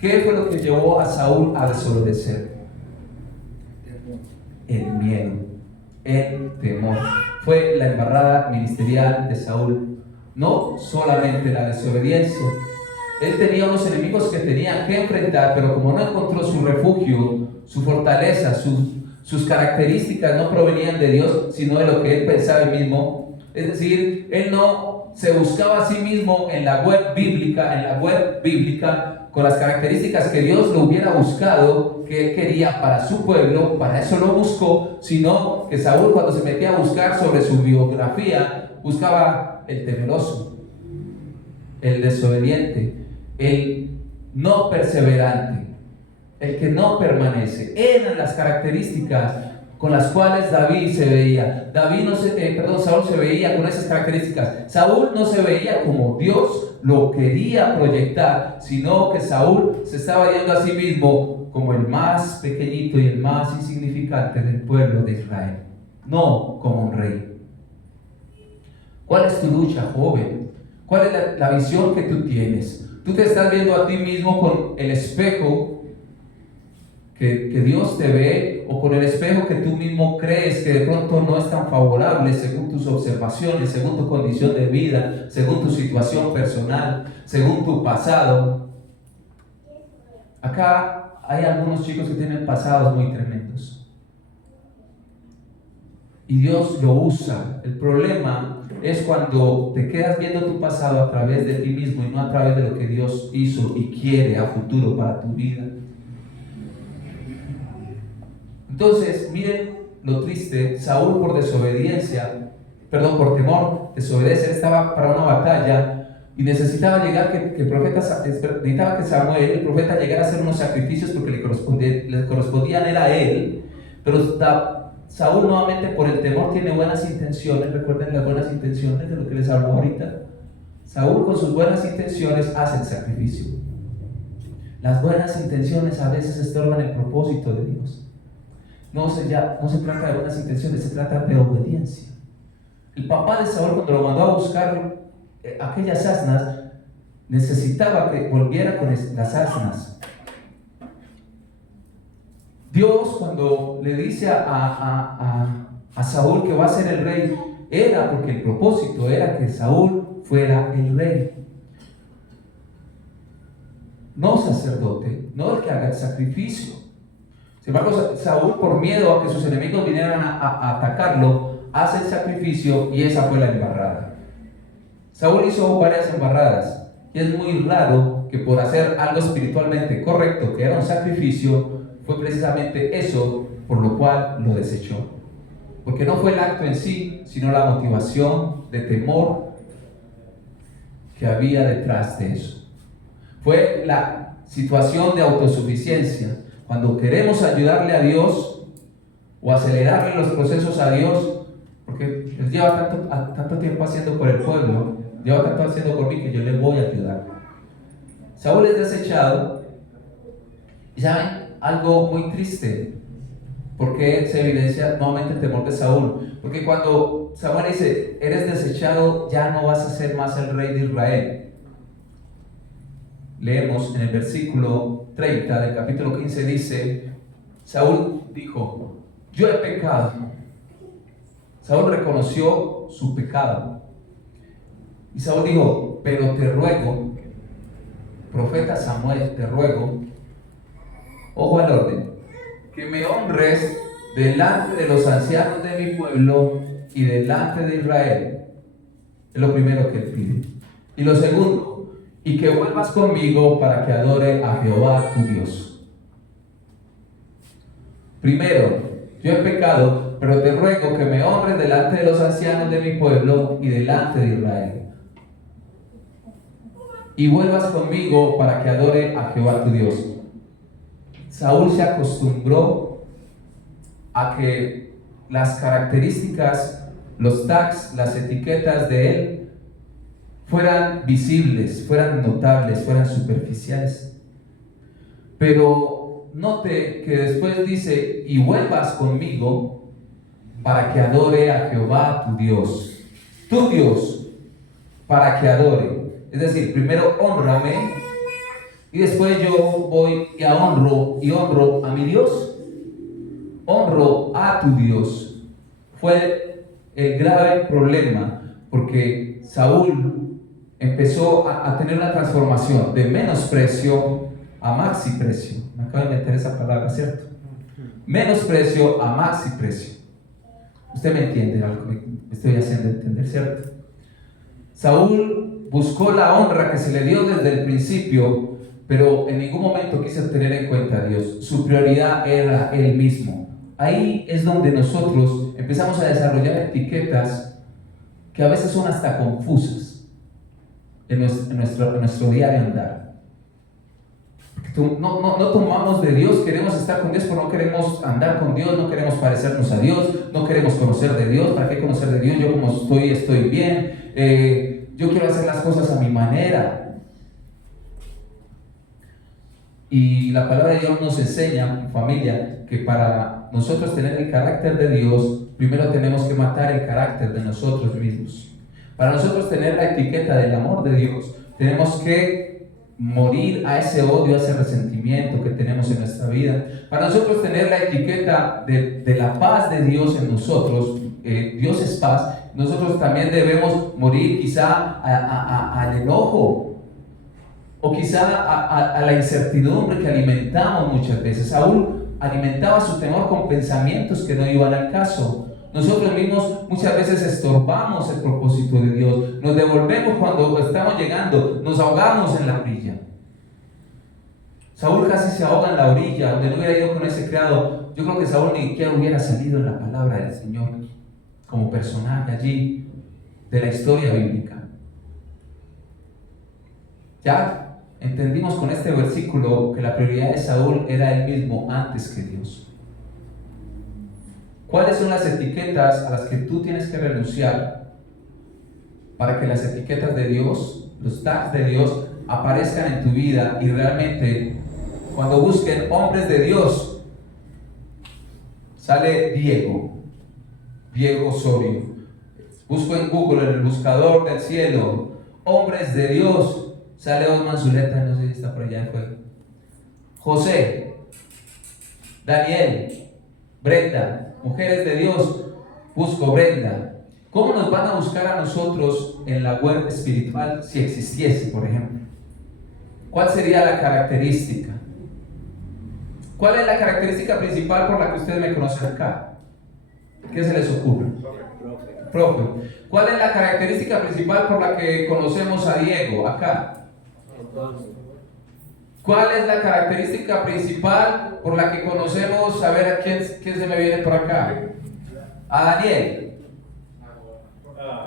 ¿Qué fue lo que llevó a Saúl a desobedecer? El miedo, el temor. Fue la embarrada ministerial de Saúl. No solamente la desobediencia. Él tenía unos enemigos que tenía que enfrentar, pero como no encontró su refugio, su fortaleza, sus características no provenían de Dios, sino de lo que él pensaba él mismo. Es decir, él no se buscaba a sí mismo en la web bíblica, con las características que Dios lo hubiera buscado, que él quería para su pueblo. Para eso lo buscó, sino que Saúl, cuando se metía a buscar sobre su biografía, buscaba el temeroso, el desobediente, el no perseverante, el que no permanece. Eran las características con las cuales David se veía. Saúl se veía con esas características. Saúl no se veía como Dios lo quería proyectar, sino que Saúl se estaba viendo a sí mismo como el más pequeñito y el más insignificante del pueblo de Israel, no como un rey. ¿Cuál es tu lucha, joven? ¿Cuál es la visión que tú tienes? Tú te estás viendo a ti mismo con el espejo que Dios te ve, o con el espejo que tú mismo crees que de pronto no es tan favorable según tus observaciones, según tu condición de vida, según tu situación personal, según tu pasado. Acá hay algunos chicos que tienen pasados muy tremendos y Dios lo usa. El problema es cuando te quedas viendo tu pasado a través de ti mismo y no a través de lo que Dios hizo y quiere a futuro para tu vida. Entonces, miren lo triste. Saúl, por temor, desobedece. Él estaba para una batalla y necesitaba llegar que el profeta, necesitaba que Samuel, el profeta, llegara a hacer unos sacrificios porque le correspondían era a él. Pero Saúl, nuevamente, por el temor, tiene buenas intenciones. Recuerden las buenas intenciones de lo que les hablo ahorita. Saúl, con sus buenas intenciones, hace el sacrificio. Las buenas intenciones a veces estorban el propósito de Dios. No se trata de buenas intenciones, se trata de obediencia. El papá de Saúl, cuando lo mandó a buscar aquellas asnas, necesitaba que volviera con las asnas. Dios, cuando le dice a Saúl que va a ser el rey, era porque el propósito era que Saúl fuera el rey, no sacerdote, no el que haga el sacrificio. Sin embargo, Saúl, por miedo a que sus enemigos vinieran a atacarlo, hace el sacrificio y esa fue la embarrada. Saúl hizo varias embarradas y es muy raro que por hacer algo espiritualmente correcto, que era un sacrificio, fue precisamente eso por lo cual lo desechó. Porque no fue el acto en sí, sino la motivación de temor que había detrás de eso. Fue la situación de autosuficiencia. Cuando queremos ayudarle a Dios o acelerarle los procesos a Dios, porque Él lleva tanto tiempo haciendo por el pueblo, lleva tanto haciendo por mí, que yo le voy a ayudar. Saúl es desechado y ¿saben? Algo muy triste, porque se evidencia nuevamente el temor de Saúl, porque cuando Samuel dice: eres desechado, ya no vas a ser más el rey de Israel. Leemos en el versículo 30 del capítulo 15, dice: Saúl dijo: yo he pecado. Saúl reconoció su pecado. Y Saúl dijo: pero te ruego, profeta Samuel, te ruego, ojo al orden, que me honres delante de los ancianos de mi pueblo y delante de Israel. Es lo primero que él pide. Y lo segundo, y que vuelvas conmigo para que adore a Jehová tu Dios. Primero, yo he pecado, pero te ruego que me honres delante de los ancianos de mi pueblo y delante de Israel. y vuelvas conmigo para que adore a Jehová tu Dios. Saúl se acostumbró a que las características, los tags, las etiquetas de él fueran visibles, fueran notables, fueran superficiales. Pero note que después dice, y vuelvas conmigo para que adore a Jehová tu Dios, para que adore. Es decir, primero honrame y después yo voy y honro a mi Dios. Honro a tu Dios. Fue el grave problema porque Saúl empezó a tener una transformación de menosprecio a maxiprecio. Me acabo de meter esa palabra, ¿cierto? Menosprecio a maxiprecio. Usted me entiende algo que me estoy haciendo entender, ¿cierto? Saúl buscó la honra que se le dio desde el principio, pero en ningún momento quiso tener en cuenta a Dios. Su prioridad era él mismo. Ahí es donde nosotros empezamos a desarrollar etiquetas que a veces son hasta confusas en nuestro diario andar. No tomamos de Dios, queremos estar con Dios, pero no queremos andar con Dios, no queremos parecernos a Dios, no queremos conocer de Dios. ¿Para qué conocer de Dios? Yo como estoy bien, yo quiero hacer las cosas a mi manera. Y la palabra de Dios nos enseña, familia, que para nosotros tener el carácter de Dios, primero tenemos que matar el carácter de nosotros mismos. Para nosotros tener la etiqueta del amor de Dios, tenemos que morir a ese odio, a ese resentimiento que tenemos en nuestra vida. Para nosotros tener la etiqueta de la paz de Dios en nosotros, Dios es paz, nosotros también debemos morir quizá al enojo o quizá a la incertidumbre que alimentamos muchas veces. Saúl alimentaba su temor con pensamientos que no iban al caso. Nosotros mismos muchas veces estorbamos el propósito de Dios, nos devolvemos cuando estamos llegando, nos ahogamos en la orilla. Saúl casi se ahoga en la orilla, donde no hubiera ido con ese criado. Yo creo que Saúl ni siquiera hubiera salido en la palabra del Señor como personaje allí de la historia bíblica. Ya entendimos con este versículo que la prioridad de Saúl era él mismo antes que Dios. ¿Cuáles son las etiquetas a las que tú tienes que renunciar para que las etiquetas de Dios, los tags de Dios, aparezcan en tu vida y realmente cuando busquen hombres de Dios, sale Diego Osorio? Busco en Google, en el buscador del cielo, hombres de Dios, sale Osman Zuleta, no sé si está por allá afuera. José, Daniel, Brenda, mujeres de Dios, busco Brenda. ¿Cómo nos van a buscar a nosotros en la web espiritual si existiese, por ejemplo? ¿Cuál sería la característica? ¿Cuál es la característica principal por la que ustedes me conocen acá? ¿Qué se les ocurre? Profe. ¿Cuál es la característica principal por la que conocemos a Diego acá? ¿Cuál es la característica principal por la que conocemos, a ver a quién se me viene por acá? A Daniel.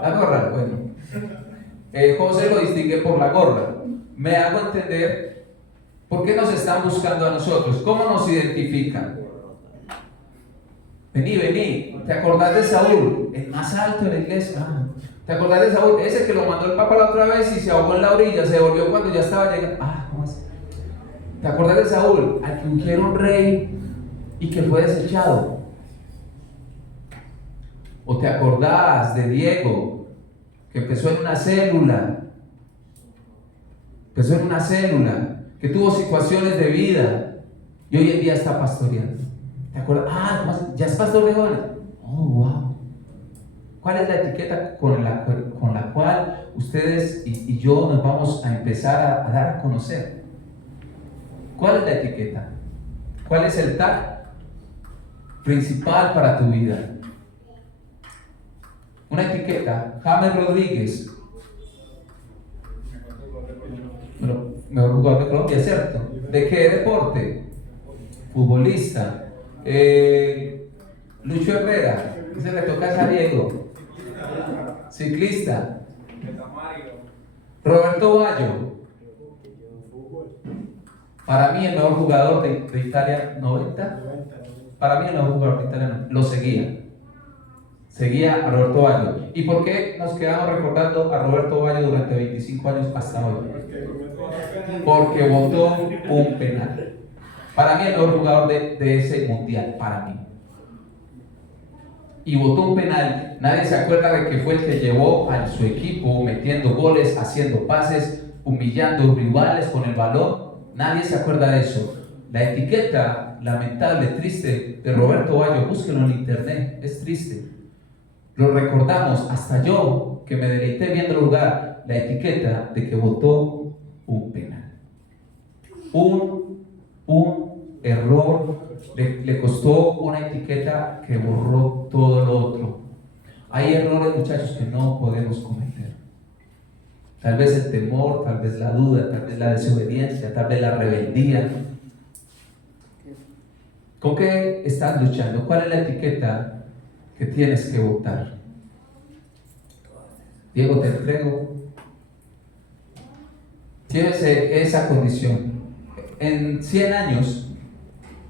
La gorra, bueno. José lo distingue por la gorra. Me hago entender por qué nos están buscando a nosotros. ¿Cómo nos identifican? Vení. ¿Te acordás de Saúl? El más alto de la iglesia. ¿Te acordás de Saúl? Ese que lo mandó el Papa la otra vez y se ahogó en la orilla, se volvió cuando ya estaba llegando. ¿Cómo así? ¿Te acordás de Saúl? Al que ungieron rey y que fue desechado. ¿O te acordás de Diego, que empezó en una célula? Que tuvo situaciones de vida y hoy en día está pastoreando. ¿Te acuerdas? ¿Ya es pastor de jóvenes? Oh, wow. ¿Cuál es la etiqueta con la cual ustedes y yo nos vamos a empezar a dar a conocer? ¿Cuál es la etiqueta? ¿Cuál es el tag principal para tu vida? Una etiqueta. James Rodríguez, mejor jugador de Colombia, ¿cierto? ¿De qué deporte? Futbolista. Lucho Herrera, ese le toca a Diego. Ciclista. Roberto Bayo, Para mí el mejor jugador de Italia 90, para mí el mejor jugador de Italia 90, lo seguía a Roberto Baggio. ¿Y por qué nos quedamos recordando a Roberto Baggio durante 25 años hasta hoy? Porque votó un penal. Para mí el mejor jugador de ese mundial, para mí. Y votó un penal. Nadie se acuerda de que fue el que llevó a su equipo metiendo goles, haciendo pases, humillando rivales con el balón. Nadie se acuerda de eso. La etiqueta lamentable, triste de Roberto Baggio, búsquenlo en internet, es triste. Lo recordamos, hasta yo que me deleité viendo el lugar, la etiqueta de que votó un penal. Un error le costó una etiqueta que borró todo lo otro. Hay errores, muchachos, que no podemos cometer. Tal vez el temor, tal vez la duda, tal vez la desobediencia, tal vez la rebeldía. ¿Con qué estás luchando? ¿Cuál es la etiqueta que tienes que votar? Diego, te entrego. Tienes esa condición. En 100 años,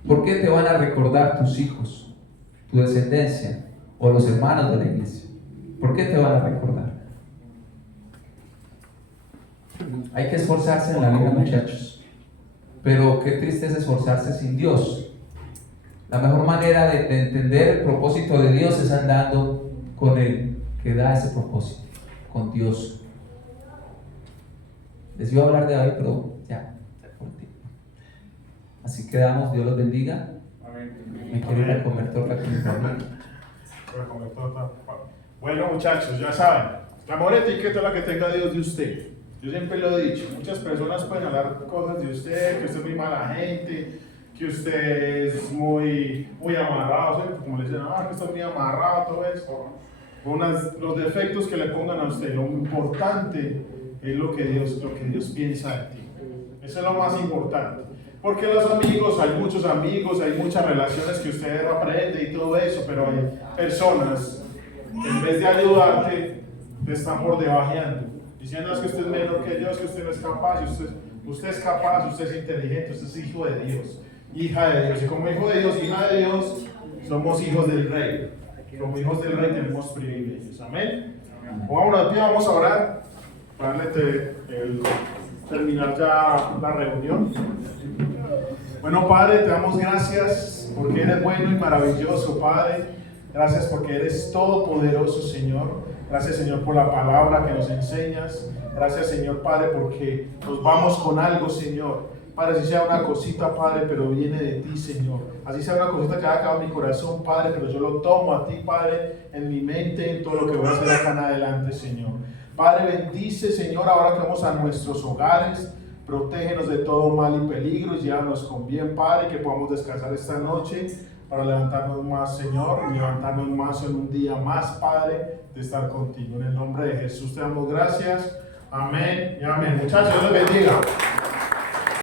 ¿por qué te van a recordar tus hijos, tu descendencia o los hermanos de la iglesia? ¿Por qué te van a recordar? Hay que esforzarse en la vida, muchachos. Pero qué triste es esforzarse sin Dios. La mejor manera de entender el propósito de Dios es andando con el que da ese propósito, con Dios. Les iba a hablar de hoy, pero ya. Así quedamos, Dios los bendiga. Me quiero ir a comer torta con mi familia. Bueno, muchachos, ya saben, la mejor etiqueta es la que tenga Dios de usted. Yo siempre lo he dicho, muchas personas pueden hablar cosas de usted, que usted es muy mala gente, que usted es muy amarrado, ¿sí? Como le dicen, que usted es muy amarrado, todo eso. Los defectos que le pongan a usted, lo importante es lo que Dios piensa de ti. Eso es lo más importante. Porque los amigos, hay muchos amigos, hay muchas relaciones que usted aprende y todo eso, pero hay personas que en vez de ayudarte, te están por debajeando, diciendo que usted es menor que yo, que usted no es capaz, usted es capaz, usted es inteligente, usted es hijo de Dios, hija de Dios. Y como hijo de Dios, hija de Dios, somos hijos del Rey. Como hijos del Rey tenemos privilegios. Amén. Vamos a orar para terminar ya la reunión. Bueno, Padre, te damos gracias porque eres bueno y maravilloso, Padre. Gracias porque eres todopoderoso, Señor. Gracias, Señor, por la palabra que nos enseñas. Gracias, Señor, Padre, porque nos vamos con algo, Señor. Padre, así sea una cosita, Padre, pero viene de ti, Señor. Así sea una cosita que ha quedado en mi corazón, Padre, pero yo lo tomo a ti, Padre, en mi mente, en todo lo que voy a hacer acá en adelante, Señor. Padre, bendice, Señor, ahora que vamos a nuestros hogares. Protégenos de todo mal y peligro y llévanos con bien, Padre, que podamos descansar esta noche para levantarnos más, Señor, y levantarnos más en un día más, Padre, de estar contigo. En el nombre de Jesús te damos gracias. Amén y amén. Muchachos, Dios les bendiga.